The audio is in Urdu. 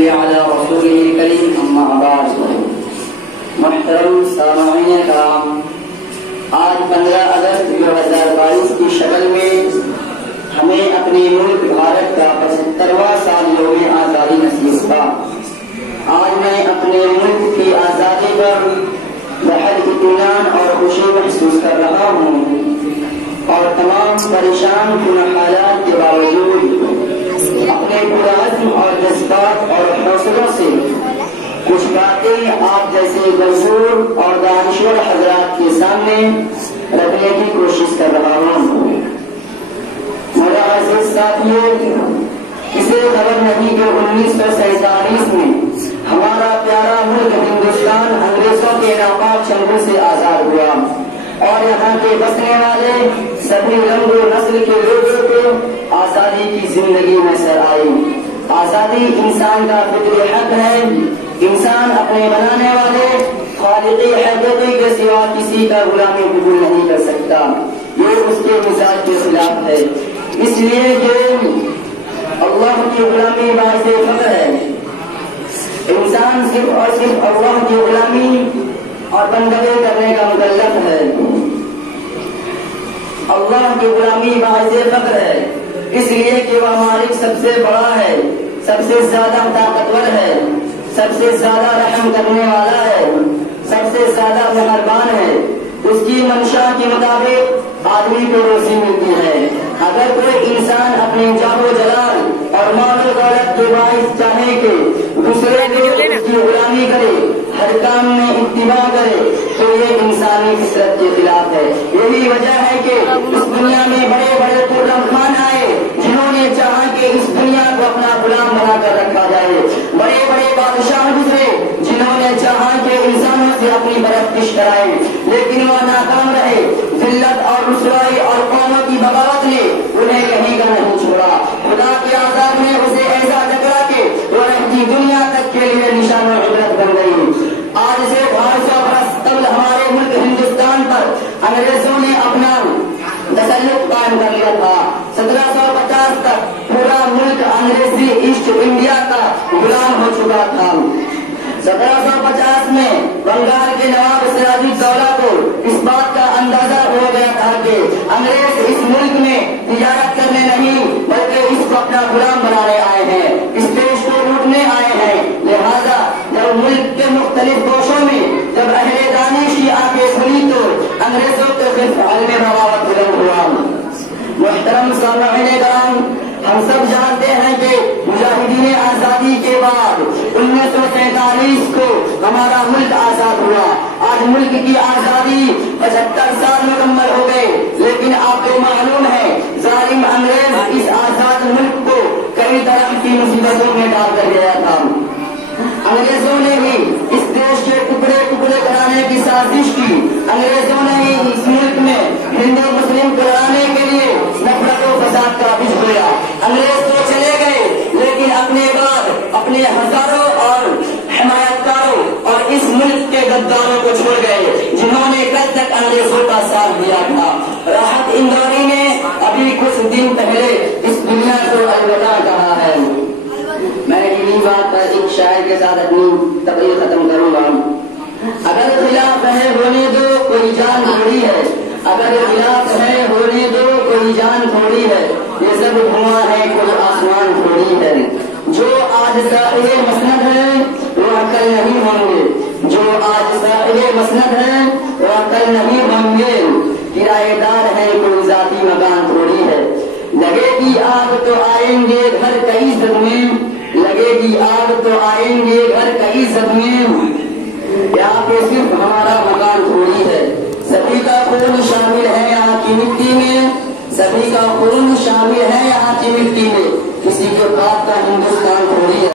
صل على رسوله الكريم اما بعد محترم سامعین کرام، آج 15 اگست 2022 کی شکل میں ہمیں اپنے ملک بھارت کا 75واں سال یوم آزادی نصیب ہوا۔ آج میں اپنے ملک کی آزادی پر بہت اطمینان اور خوشی محسوس کر رہا ہوں، اور تمام پریشان کن حالات کے باوجود اپنے پرعزم اور جذبات اور حوصلوں سے کچھ باتیں آپ جیسے غفور اور دانشور حضرات کے سامنے رکھنے کی کوشش کر رہا ہوں۔ میرے عزیز ساتھیوں، اسے خبر نہیں کہ 1947 میں ہمارا پیارا ملک ہندوستان انگریزوں کے ناپاک چنگل سے آزاد ہوا، اور یہاں کے بسنے والے سبھی رنگ و نسل کے لوگوں کو آزادی کی زندگی نظر آئی۔ آزادی انسان کا فطری حق ہے۔ انسان اپنے بنانے والے خالق حقیقی کے سوا کسی کا غلامی قبول نہیں کر سکتا، یہ اس کے مزاج کے خلاف ہے۔ اس لیے کہ اللہ کی غلامی باعث فخر ہے۔ انسان صرف اور صرف اللہ کی غلامی اور بندگی کرنے کا مکلف ہے۔ اللہ کی غلامی باعث فخر ہے، اس لیے کہ وہ مالک سب سے بڑا ہے، سب سے زیادہ طاقتور ہے، سب سے زیادہ رحم کرنے والا ہے، سب سے زیادہ مہربان ہے۔ اس کی منشا کے مطابق آدمی کو روزی ملتی ہے۔ اگر کوئی انسان اپنے جاہ و جلال اور مال و دولت کے باعث چاہے کہ دوسرے کو اس کی غلامی کرے، ہر کام میں اتباع کرے، تو یہ انسانی فطرت کے خلاف ہے۔ یہی وجہ ہے کہ اس دنیا میں بڑے بڑے خرم خان آئے جنہوں نے چاہا کہ اس دنیا کو اپنا غلام بنا کر رکھا جائے۔ بڑے بڑے بادشاہ گزرے جنہوں نے چاہا کہ انسانوں سے اپنی پرستش کرائے، لیکن وہ ناکام رہے۔ ذلت اور رسوائی اور قوموں کی بغاوت نے انہیں کہیں کا نہیں چھوڑا۔ خدا کی آزاد نے اسے ایسا ٹکرا کہ وہ رہتی دنیا تک کے لیے نشان و عبرت بن گئی۔ آج سے 250 برس قبل ہمارے ملک ہندوستان پر انگریزوں نے اپنا تسلط قائم کر لیا تھا۔ 1750 تک پورا ملک انگریزی ایسٹ انڈیا کا غلام ہو چکا تھا۔ 1750 میں بنگال کے نواب سراج الدولہ کو اس بات کا اندازہ ہو گیا تھا کہ انگریز اس ملک میں تجارت کرنے نہیں بلکہ اس کو اپنا غلام بنانے آئے ہیں، اس دیش کو لوٹنے آئے ہیں۔ لہذا جب ملک کے مختلف گوشوں میں جب اہل دانشی آنکھیں کھلی تو انگریزوں کے خلاف عالم بغاوت بلند ہوا۔ محترم سامعین کرام، ہم سب جانتے ہیں کہ مجاہدین آزادی کے بعد 1947 کو ہمارا ملک آزاد ہوا۔ آج ملک کی آزادی 75 سال مکمل ہو گئے، لیکن آپ کو معلوم ہے ظالم انگریز اس آزاد ملک کو کئی طرح کی مصیبتوں میں ڈال کر گیا تھا۔ انگریزوں نے ہی اس دیش کے ٹکڑے ٹکڑے کرانے کی سازش کی۔ انگریزوں نے ہی اس ملک میں ہندو مسلم کو لڑانے کے لیے نفرت و فساد کا بج گیا۔ انگریز تو چلے گئے، لیکن اپنے بعد اپنے ہزاروں اور حمایت کاروں اور اس ملک کے غداروں کو چھوڑ گئے جنہوں نے کل تک انگریزوں کا ساتھ دیا تھا۔ راحت اندوری نے ابھی کچھ دن پہلے اس دنیا کو الوداع کہا ہے۔ میں انہی بات پر ایک شاعر کے ساتھ اپنی تقریر ختم کروں گا۔ اگر خلاف ہے ہونے دو کوئی جان تھوڑی ہے، اگر خلاف ہے ہونے دو کوئی جان تھوڑی ہے، یہ سب دھواں ہے کوئی آسمان تھوڑی ہے۔ جو آج صاحب مسند ہے وہ کل نہیں ہوں گے، جو آج صاحب مسند ہے وہ کل نہیں ہوں گے۔ کرایہ دار ہے کوئی ذاتی مکان تھوڑی ہے۔ لگے گی آگ تو آئیں گے گھر کئی زدمیں، لگے گی آگ تو آئیں گے گھر کئی زدمیں، یہاں پہ صرف ہمارا مکان تھوڑی ہے۔ سبھی کا خون شامل ہے یہاں کی مٹی میں، سبھی کا خون شامل ہے یہاں کی مٹی میں، کسی کے پاس کا ہندوستان تھوڑی ہے۔